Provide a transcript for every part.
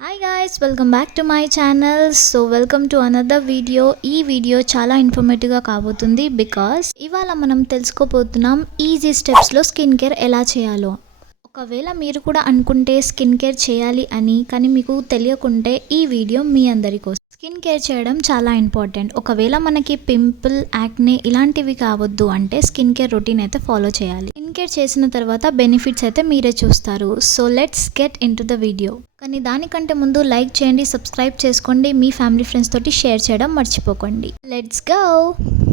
Hi guys, welcome back to my channel. So welcome to another video. ఈ video చాలా ఇన్ఫర్మేటివ్గా కాబోతుంది because ఇవాళ మనం తెలుసుకోబోతున్నాం ఈజీ స్టెప్స్లో స్కిన్ కేర్ ఎలా చేయాలో. ఒకవేళ మీరు కూడా అనుకుంటే స్కిన్ కేర్ చేయాలి అని, కానీ మీకు తెలియకుంటే ఈ వీడియో మీ అందరి కోసం. స్కిన్ కేర్ చేయడం చాలా ఇంపార్టెంట్. ఒకవేళ మనకి పింపుల్, యాక్నే ఇలాంటివి కావద్దు అంటే స్కిన్ కేర్ రొటీన్ అయితే ఫాలో చేయాలి. స్కిన్ కేర్ చేసిన తర్వాత బెనిఫిట్స్ అయితే మీరే చూస్తారు. So let's get in to the video. కానీ దానికంటే ముందు లైక్ చేయండి, సబ్స్క్రైబ్ చేసుకోండి, మీ ఫ్యామిలీ ఫ్రెండ్స్ తోటి షేర్ చేయడం మర్చిపోకండి. Let's go.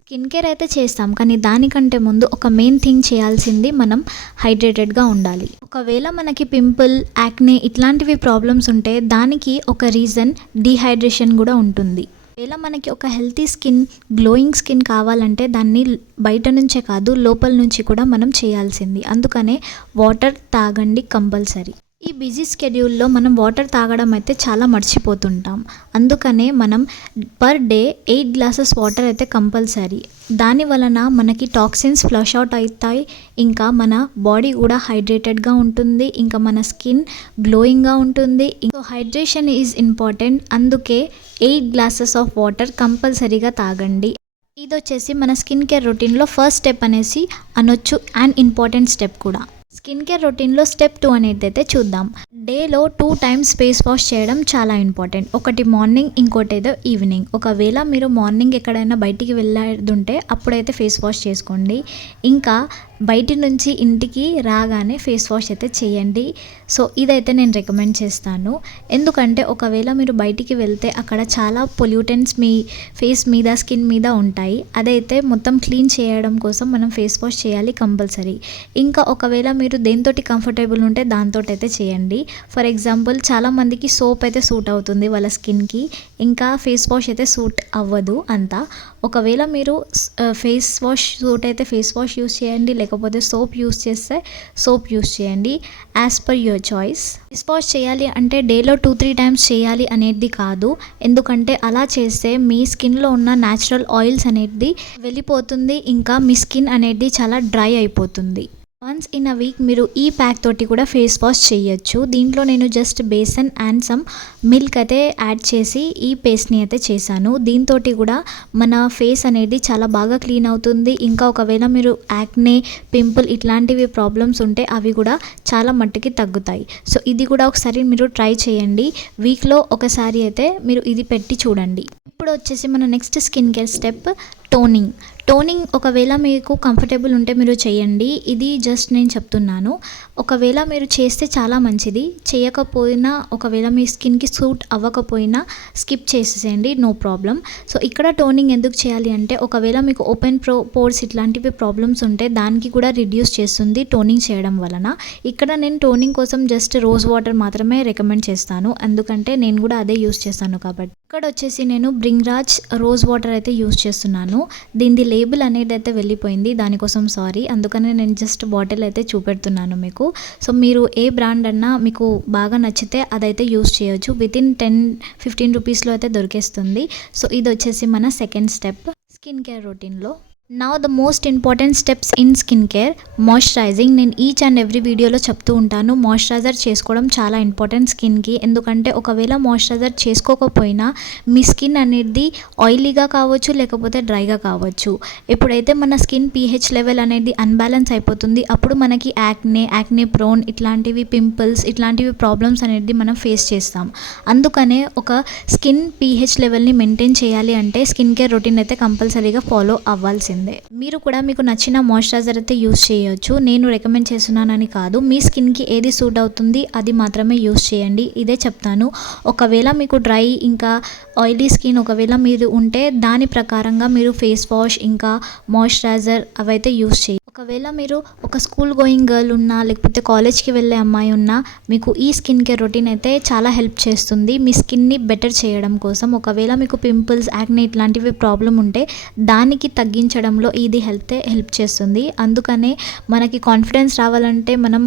స్కిన్ కేర్ అయితే చేస్తాం, కానీ దానికంటే ముందు ఒక మెయిన్ థింగ్ చేయాల్సింది మనం హైడ్రేటెడ్గా ఉండాలి. ఒకవేళ మనకి పింపుల్, యాక్నే ఇట్లాంటివి ప్రాబ్లమ్స్ ఉంటే దానికి ఒక రీజన్ డీహైడ్రేషన్ కూడా ఉంటుంది. ఒకవేళ మనకి ఒక హెల్తీ స్కిన్, గ్లోయింగ్ స్కిన్ కావాలంటే దాన్ని బయట నుంచే కాదు లోపల నుంచి కూడా మనం చేయాల్సింది. అందుకనే వాటర్ తాగండి కంపల్సరీ. ఈ బిజీ స్కెడ్యూల్లో మనం వాటర్ తాగడం అయితే చాలా మర్చిపోతుంటాం. అందుకనే మనం పర్ డే 8 గ్లాసెస్ వాటర్ అయితే కంపల్సరీ. దాని వలన మనకి టాక్సిన్స్ ఫ్లష్ అవుట్ అవుతాయి, ఇంకా మన బాడీ కూడా హైడ్రేటెడ్గా ఉంటుంది, ఇంకా మన స్కిన్ గ్లోయింగ్గా ఉంటుంది. So hydration is important. అందుకే 8 గ్లాసెస్ ఆఫ్ వాటర్ కంపల్సరీగా తాగండి. ఇది వచ్చేసి మన స్కిన్ కేర్ రొటీన్లో ఫస్ట్ స్టెప్ అనేసి అనొచ్చు, అండ్ ఇంపార్టెంట్ స్టెప్ కూడా. స్కిన్ కేర్ రొటీన్లో స్టెప్ 2 అనేది అయితే చూద్దాం. డేలో 2 టైమ్స్ ఫేస్ వాష్ చేయడం చాలా ఇంపార్టెంట్. ఒకటి మార్నింగ్, ఇంకోటి ఏదో ఈవినింగ్. ఒకవేళ మీరు మార్నింగ్ ఎక్కడైనా బయటికి వెళ్ళేదుంటే అప్పుడైతే ఫేస్ వాష్ చేసుకోండి. ఇంకా బయటి నుంచి ఇంటికి రాగానే ఫేస్ వాష్ అయితే చేయండి. సో ఇదైతే నేను రికమెండ్ చేస్తాను. ఎందుకంటే ఒకవేళ మీరు బయటికి వెళ్తే అక్కడ చాలా పొల్యూటెంట్స్ మీ ఫేస్ మీద, స్కిన్ మీద ఉంటాయి. అదైతే మొత్తం క్లీన్ చేయడం కోసం మనం ఫేస్ వాష్ చేయాలి కంపల్సరీ. ఇంకా ఒకవేళ మీరు దేనితోటి కంఫర్టబుల్ ఉంటే దాంతో అయితే చేయండి. ఫర్ ఎగ్జాంపుల్ చాలామందికి సోప్ అయితే సూట్ అవుతుంది వాళ్ళ స్కిన్కి, ఇంకా ఫేస్ వాష్ అయితే సూట్ అవ్వదు అంతా. ఒకవేళ మీరు ఫేస్ వాష్ సూట్ అయితే ఫేస్ వాష్ యూస్ చేయండి, లేకపోతే సోప్ యూస్ చేస్తే సోప్ యూస్ చేయండి, as per your choice. Face wash చేయాలి అంటే డేలో 2-3 టైమ్స్ చేయాలి అనేది కాదు. ఎందుకంటే అలా చేస్తే మీ స్కిన్లో ఉన్న న్యాచురల్ ఆయిల్స్ అనేది వెళ్ళిపోతుంది, ఇంకా మీ స్కిన్ అనేది చాలా డ్రై అయిపోతుంది. వన్స్ ఇన్ అ వీక్ మీరు ఈ ప్యాక్ తోటి కూడా ఫేస్ వాష్ చేయొచ్చు. దీంట్లో నేను just besan and some milk అయితే యాడ్ చేసి ఈ పేస్ట్ని అయితే చేశాను. దీంతో కూడా మన ఫేస్ అనేది చాలా బాగా క్లీన్ అవుతుంది. ఇంకా ఒకవేళ మీరు యాక్నే, పింపుల్ ఇట్లాంటివి ప్రాబ్లమ్స్ ఉంటే అవి కూడా చాలా మట్టుకి తగ్గుతాయి. సో ఇది కూడా ఒకసారి మీరు ట్రై చేయండి. వీక్లో ఒకసారి అయితే మీరు ఇది పెట్టి చూడండి. ఇప్పుడు వచ్చేసి మన next skin care step toning. ఒకవేళ మీకు కంఫర్టబుల్ ఉంటే మీరు చేయండి. ఇది జస్ట్ నేను చెప్తున్నాను. ఒకవేళ మీరు చేస్తే చాలా మంచిది, చేయకపోయినా ఒకవేళ మీ స్కిన్కి సూట్ అవ్వకపోయినా స్కిప్ చేసేసేయండి, నో ప్రాబ్లం. సో ఇక్కడ టోనింగ్ ఎందుకు చేయాలి అంటే ఒకవేళ మీకు ఓపెన్ పోర్స్ ఇట్లాంటివి ప్రాబ్లమ్స్ ఉంటే దానికి కూడా రిడ్యూస్ చేస్తుంది టోనింగ్ చేయడం వలన. ఇక్కడ నేను టోనింగ్ కోసం జస్ట్ రోజ్ వాటర్ మాత్రమే రికమెండ్ చేస్తాను, ఎందుకంటే నేను కూడా అదే యూస్ చేస్తాను కాబట్టి. ఇక్కడ వచ్చేసి నేను బ్రింగ్రాజ్ రోజ్ వాటర్ అయితే యూస్ చేస్తున్నాను. దీని లేబుల్ అనేది అయితే వెళ్ళిపోయింది, దానికోసం సారీ. అందుకనే నేను జస్ట్ బాటిల్ అయితే చూపెడుతున్నాను మీకు. సో మీరు ఏ బ్రాండ్ అన్నా మీకు బాగా నచ్చితే అదైతే యూస్ చేయొచ్చు. వితిన్ 10-15 రూపీస్లో అయితే దొరికేస్తుంది. సో ఇది వచ్చేసి మన సెకండ్ స్టెప్ స్కిన్ కేర్ రొటీన్లో. Now the most important steps in skin care, moisturising. నేను ఈచ్ అండ్ ఎవ్రీ వీడియోలో చెప్తూ ఉంటాను, మాయిశ్చరైజర్ చేసుకోవడం చాలా ఇంపార్టెంట్ స్కిన్కి. ఎందుకంటే ఒకవేళ మాయిశ్చరైజర్ చేసుకోకపోయినా మీ స్కిన్ అనేది ఆయిలీగా కావచ్చు, లేకపోతే డ్రైగా కావచ్చు. ఎప్పుడైతే మన స్కిన్ pH లెవెల్ అనేది అన్బ్యాలెన్స్ అయిపోతుంది, అప్పుడు మనకి యాక్నే ప్రోన్ ఇట్లాంటివి, పింపుల్స్ ఇట్లాంటివి ప్రాబ్లమ్స్ అనేది మనం ఫేస్ చేస్తాం. అందుకనే ఒక స్కిన్ pH లెవెల్ని మెయింటైన్ చేయాలి అంటే స్కిన్ కేర్ రొటీన్ అయితే కంపల్సరీగా ఫాలో అవ్వాల్సింది. మీరు కూడా మీకు నచ్చిన మాయిశ్చరైజర్ అయితే యూస్ చేయొచ్చు. నేను రికమెండ్ చేస్తున్నానని కాదు, మీ స్కిన్కి ఏది సూట్ అవుతుంది అది మాత్రమే యూస్ చేయండి, ఇదే చెప్తాను. ఒకవేళ మీకు డ్రై ఇంకా ఆయిలీ స్కిన్ ఒకవేళ మీరు ఉంటే దాని ప్రకారంగా మీరు ఫేస్ వాష్ ఇంకా మాయిశ్చరైజర్ అవైతే యూస్ చేయండి. ఒకవేళ మీరు ఒక స్కూల్ గోయింగ్ గర్ల్ ఉన్నా, లేకపోతే కాలేజ్కి వెళ్ళే అమ్మాయి ఉన్నా, మీకు ఈ స్కిన్ కేర్ రొటీన్ అయితే చాలా హెల్ప్ చేస్తుంది మీ స్కిన్ని బెటర్ చేయడం కోసం. ఒకవేళ మీకు పింపుల్స్, యాక్నే ఇట్లాంటివి ప్రాబ్లం ఉంటే దానికి తగ్గించడంలో ఇది హెల్ప్ చేస్తుంది. అందుకనే మనకి కాన్ఫిడెన్స్ రావాలంటే మనం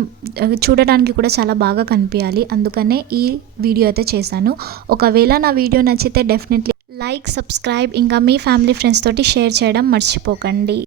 చూడడానికి కూడా చాలా బాగా కనిపించాలి. అందుకనే ఈ వీడియో అయితే చేశాను. ఒకవేళ నా వీడియో నచ్చితే డెఫినెట్లీ లైక్, సబ్స్క్రైబ్, ఇంకా మీ ఫ్యామిలీ ఫ్రెండ్స్ తోటి షేర్ చేయడం మర్చిపోకండి.